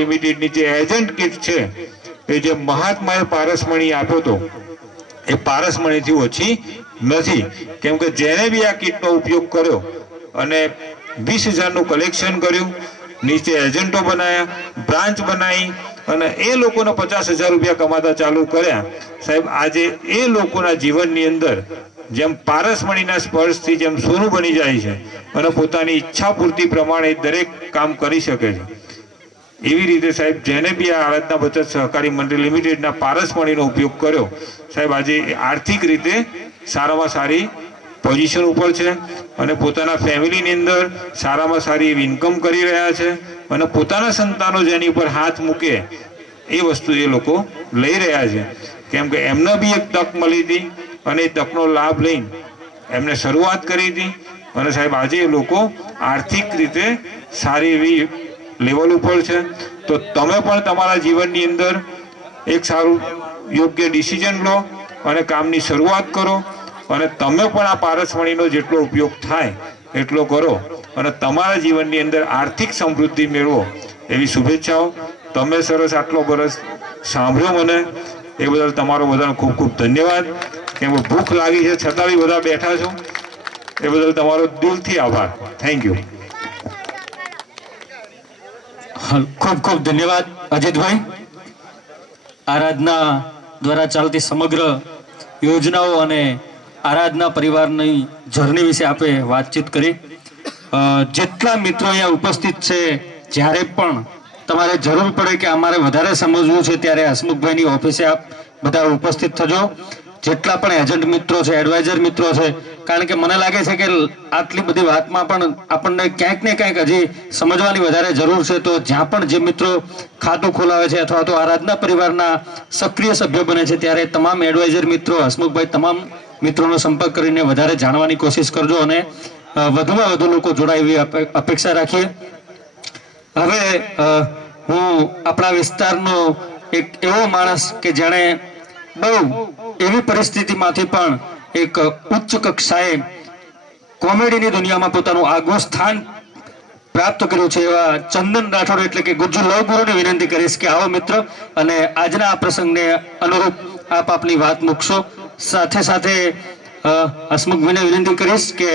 લિમિટેડની જે agent kit છે એ જે મહાત્માએ પારસમણી આપ્યો હતો એ પારસમણીથી ઓછી નથી, કેમ કે જેને બી આ કીટનો ઉપયોગ કર્યો અને 20,000નું કલેક્શન કર્યું, નીચે એજન્ટો બનાવ્યા, બ્રાન્ચ બનાવી અને એ લોકોને 50,000 રૂપિયા કમાતા ચાલુ કર્યા. સાહેબ, આજે એ લોકોના જીવનની અંદર જેમ પારસમણીના સ્પર્શથી જેમ સોનું બની જાય છે અને પોતાની ઈચ્છા પૂર્તિ પ્રમાણે દરેક કામ કરી શકે છે, એવી રીતે સાહેબ જેને બી આ આરાધના બચત સહકારી મંડળ લિમિટેડના પારસમણીનો ઉપયોગ કર્યો, સાહેબ આજે આર્થિક રીતે સારામાં સારી પોઝિશન ઉપર છે અને પોતાના ફેમિલીની અંદર સારામાં સારી એવી ઇન્કમ કરી રહ્યા છે અને પોતાના સંતાનો જેની ઉપર હાથ મૂકે એ વસ્તુ એ લોકો લઈ રહ્યા છે, કેમ કે એમને બી એક તક મળી હતી અને એ તકનો લાભ લઈને એમને શરૂઆત કરી હતી અને સાહેબ આજે એ લોકો આર્થિક રીતે સારી એવી લેવલ ઉપર છે. તો તમે પણ તમારા જીવનની અંદર એક સારું યોગ્ય ડિસિઝન લો અને કામની શરૂઆત કરો અને તમે પણ આ પારસમણીનો જેટલો ઉપયોગ થાય એટલો કરો અને તમારા જીવનની અંદર આર્થિક સમૃદ્ધિ મેળવો એવી શુભેચ્છાઓ. તમે સરસ આટલો બરસ સાંભળ્યો મને એ બદલ તમારો બધાનો ખૂબ ખૂબ ધન્યવાદ. કેમ કે ભૂખ લાગી છે છતાં બી બધા બેઠા છો એ બદલ તમારો દિલથી આભાર. Thank you. ખૂબ ખૂબ ધન્યવાદ અજીતભાઈ. આરાધના દ્વારા ચાલતી સમગ્ર યોજનાઓ અને આરાધના પરિવારની જર્ની વિશે આપણે વાતચીત કરી. જેટલા મિત્રો અહીંયા ઉપસ્થિત છે, જ્યારે પણ તમારે જરૂર પડે કે અમારે વધારે સમજવું છે ત્યારે હસમુખભાઈની ઓફિસે આપ બધા ઉપસ્થિત થજો. જેટલા પણ એજન્ટ મિત્રો છે, એડવાઇઝર મિત્રો છે, કારણ કે મને લાગે છે કે આટલી બધી વાતમાં પણ આપણને ક્યાંક ને ક્યાંક હજી સમજવાની વધારે જરૂર છે. તો જ્યાં પણ જે મિત્રો ખાતું ખોલાવે છે અથવા તો આરાધના પરિવારના સક્રિય સભ્ય બને છે, ત્યારે તમામ એડવાઇઝર મિત્રો, હસમુખભાઈ, તમામ મિત્રોનો સંપર્ક કરીને વધારે જાણવાની કોશિશ કરજો અને વધુમાં વધુ લોકો જોડાય એવી અપેક્ષા રાખીએ. હવે હું આપણા વિસ્તારનો એક એવો માણસ કે જેણે બહુ એવી પરિસ્થિતિમાંથી પણ એક ઉચ્ચ કક્ષાએ કોમેડીની દુનિયામાં પોતાનું આગવું સ્થાન પ્રાપ્ત કર્યું છે એવા ચંદન રાઠોડ એટલે કે ગુજ્જુ લવગુરુને વિનંતી કરીશ કે આવો મિત્ર અને આજના આ પ્રસંગને અનુરૂપ આપ આપની વાત મૂકશો. સાથે સાથે હસમુખભાઈને વિનંતી કરીશ કે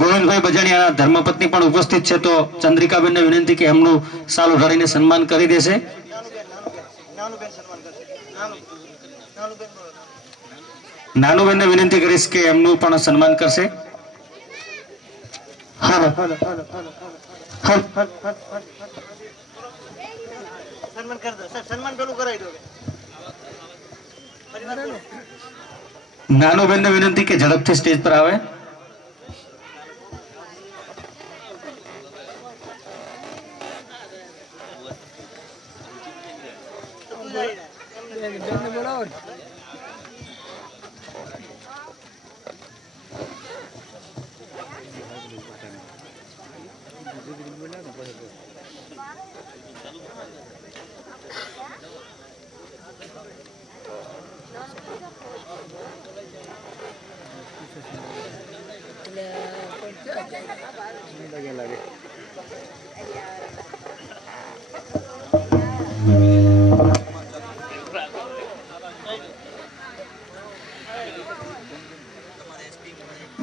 ગોવિંદભાઈ બજાણિયાના ધર્મપત્ની પણ ઉપસ્થિત છે, તો ચંદ્રિકાબેનને વિનંતી કે એમનું સાલ ઉઠાડીને સન્માન કરી દેશે. નાનુબેનને વિનંતી કરીશ કે એમનું પણ સન્માન કરશે. નાનુબેનને વિનંતી કે ઝડપથી સ્ટેજ પર આવે.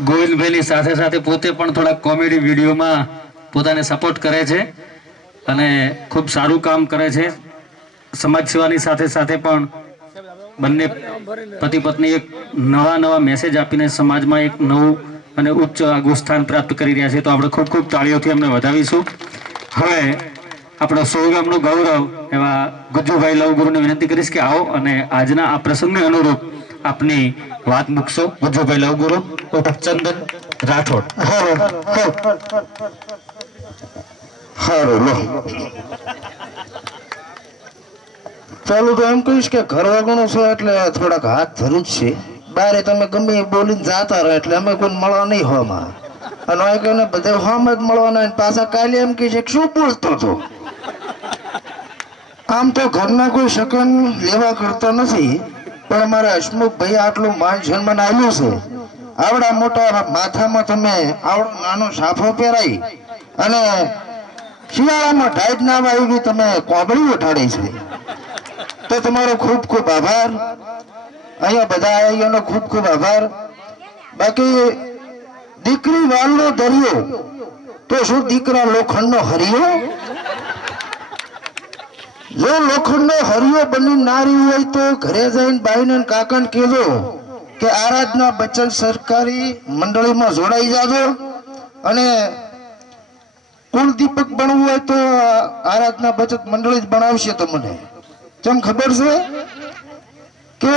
ગોવિંદભાઈની સાથે સાથે પોતે પણ થોડા કોમેડી વિડીયોમાં પોતાને સપોર્ટ કરે છે અને ખૂબ સારું કામ કરે છે. સમાજ સેવાની સાથે સાથે પણ બંને પતિ પત્ની એક નવા મેસેજ આપીને સમાજમાં એક નવું અને ઉચ્ચ આગવું સ્થાન પ્રાપ્ત કરી રહ્યા છે. તો આપણે ખૂબ ખૂબ તાળીઓથી એમને વધાવીશું. હવે આપણો સૌગામનું ગૌરવ એવા ગુજ્જુભાઈ લવગુરુને વિનંતી કરીશ કે આવો અને આજના આ પ્રસંગને અનુરૂપ આપની વાત મૂકશો. ગુજ્જુભાઈ લવગુરુ ચંદન રાઠોડ. ચાલુ તો એમ કહીશ કે ઘર વાગણું છે એટલે થોડાક હાથ ધરું જ છે. બારે તમે ગમે બોલીને જાતા રહો એટલે અમે કોઈ મળવા નહીં હોમાં અને કહીને બધે હોમ જ મળવાના. પાછા કાલે એમ કહે છે શું બોલતો હતો. આમ તો ઘરના કોઈ શકન લેવા કરતા નથી, પણ અમારા હસમુખભાઈ આટલું માન સન્માન આવ્યું છે. આવડા મોટા માથામાં તમે આવડો નાનો સાફો પહેરાઈ અને શિયાળામાં ટાઈટ ના આવી તમે કોબળી ઉઠાડી છે તો તમારો ખૂબ ખૂબ આભાર. અહીંયા બધા આયોનો ખૂબ ખૂબ આભાર. બાકી દીકરી વાલનો દરિયો તો શું દીકરા લોખંડનો હરિયો? જો લોખંડનો હરિયો બની નારી હોય તો ઘરે જઈને બાઈને ને કાકાને કહેજો કે આરાધના બચત સરકારી મંડળીમાં જોડાઈ જાજો. અને કુલદીપક બનવું હોય તો આરાધના બચત મંડળી જ બનાવશે તમને. કેમ ખબર છે કે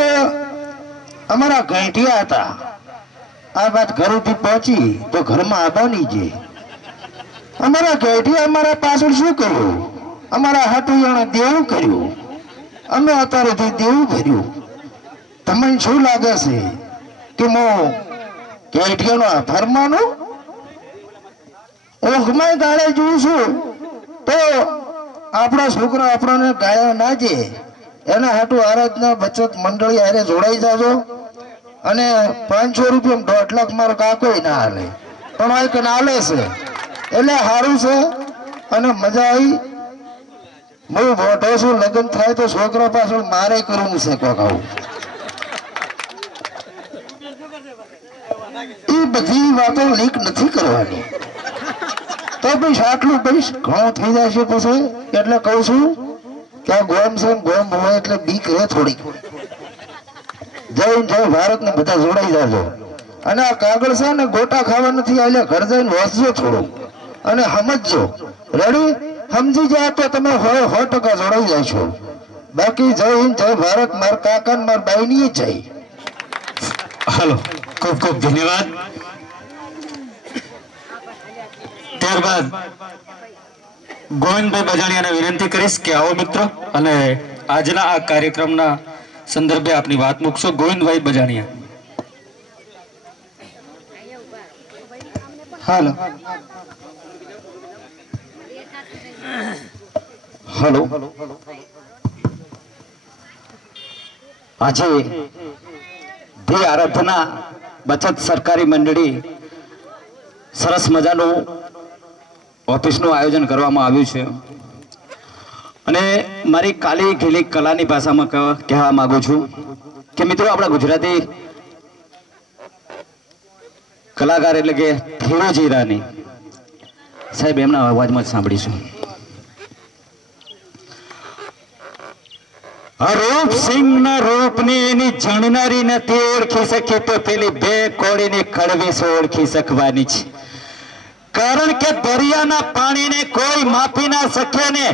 અમારા ગાંઠિયા હતા, આ વાત ઘરેથી પહોંચી તો ઘરમાં આબાની છે. અમારા ગાંઠિયા અમારા પાછળ શું કર્યું? અમારા હાટુયાણે દેવું કર્યું, અમે અત્યારેથી દેવું કર્યું. તમને શું લાગે છે કે હું ગાંઠિયાનો આભાર માનું? ઊંઘમાં ગાળે જોઉં છું તો આપણા છોકરા આપણને ગાળ્યા ના જે એના હાટુ આરાધના બચત મંડળી હારે જોડાઈ જાજો. અને 500 રૂપિયા 1.5 લાખ મારો કાકો ના હાલે પણ આ કે હાલે છે એટલે સારું છે અને મજા આવી. હું મોટો છું, લગ્ન થાય તો છોકરા પાછળ મારે કરવું છે કોક આવું. એ બધી વાતો લીક નથી કરવાની. તો ભાઈ આટલું ભાઈ ઘણું થઈ જાય છે પછી એટલે કહું છું કે આ ગોમ છે, ગોમ હોય એટલે બીક રહે થોડીક. જય ભારત ને બધા જોડાઈ જાજો. અને આ કાગળ છે ને ગોટા ખાવા નથી આલ્યા, ઘર જઈને વાંચજો થોડું અને સમજજો. રેડી? સમજી જાય તો તમે 100% જોડાઈ જાય છો. બાકી જય હિન્દ, જય ભારત. માર કાકા ને માર બાઈ ની જય. હાલો, ખૂબ ખૂબ ધન્યવાદ. ત્યારબાદ ગોવિંદભાઈ બજાણિયાને વિનંતી કરીશ કે આવો મિત્રો અને આજના આ કાર્યક્રમના સંદર્ભે આપની વાત મૂકશો. ગોવિંદભાઈ બજાણિયા. હાલો હાલો. આજે ધ્યેય આરાધના બચત સરકારી મંડળી સરસ મજાનું ઓફિસનું આયોજન કરવામાં આવ્યું છે અને મારી કાલી ઘેલી કલાની ભાષામાં કહેવા માંગુ છું કે મિત્રો આપણા ગુજરાતી કલાકાર એટલે કે ફિરોજ ઈરાની સાહેબ એમના અવાજમાં જ સાંભળીશું. રૂપસિંહ ના રૂપની એની જાણનારી નથી ઓળખી શકી તો પેલી બે કોળીની કડવીસ ઓળખી શકવાની છે. કારણ કે દરિયાના પાણીને કોઈ માપી ના શકે ને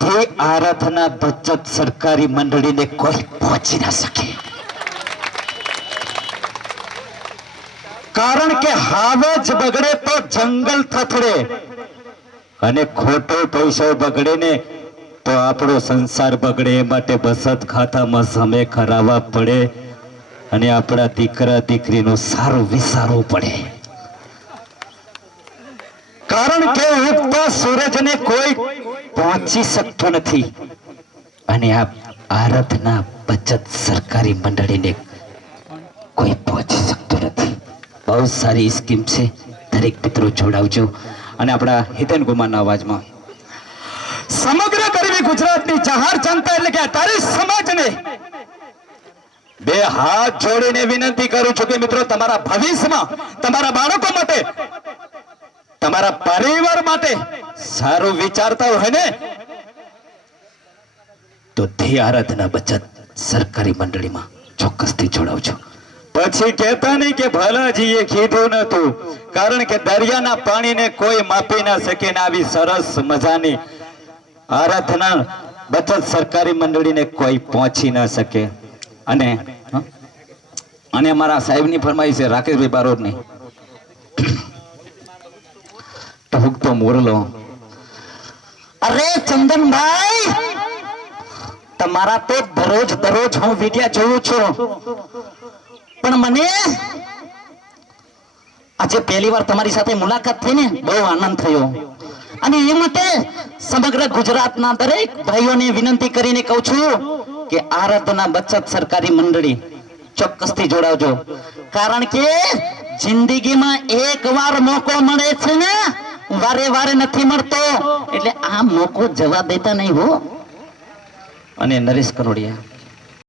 ધ્યેય આરાધના બચત સરકારી મંડળીને કોઈ પહોંચી ના શકે. કારણ કે હાવે જ બગડે તો જંગલ થથડે અને ખોટો પૈસો બગડે ને તો આપણો સંસાર બગડે. એ માટે બચત ખાતામાં સમય કરાવવા પડે અને આપણા દીકરા દીકરીનું સારું વિચારવું પડે. કારણ કે ઉગતા સૂરજને કોઈ પહોંચી શકતો નથી અને આ આરાધના બચત સરકારી મંડળીને કોઈ પહોંચી શકતો નથી. બહુ સારી સ્કીમ છે, દરેક મિત્રો જોડાવજો. અને આપણા હિતેન કુમારના અવાજમાં સમગ્ર ગરવી ગુજરાતની જાહેર જનતા એટલે કે તારી સમાજને બે હાથ જોડીને વિનંતી કરું છું કે મિત્રો તમારા ભવિષ્યમાં તમારા બાળકો માટે તમારા પરિવાર માટે સારું વિચારતા હોય ને તો ધ્યેય આરાધના બચત સરકારી મંડળીમાં ચોક્કસથી જોડાવજો. પછી કહેતા નહીં કે ભલાજીએ કીધું નતું. કારણ કે દરિયાના પાણીને કોઈ માપી ના શકે ને આવી સરસ મજાની આરાધના બચત સરકારી મંડળીને કોઈ પહોંચી ના શકે. અને અમારા સાહેબની ફરમાઈ છે રાકેશભાઈ બારોટની ટહુકતો મોરલો. અરે ચંદનભાઈ, તમારા તો દરરોજ હું વિડિયા જોઉં છું પણ મને આજે પહેલી વાર તમારી સાથે મુલાકાત થઈ ને બહુ આનંદ થયો. અને એ માટે સમગ્ર ગુજરાતના દરેક ભાઈઓને વિનંતી કરીને કહું છું કે આરાધના બચત સરકારી મંડળી ચોક્કસથી જોડાવજો. કારણ કે જિંદગીમાં એકવાર મોકો મળે છે ને વારે વારે નથી મળતો એટલે આ મોકો જવા દેતા નહીં હો. અને નરેશ કનોડિયા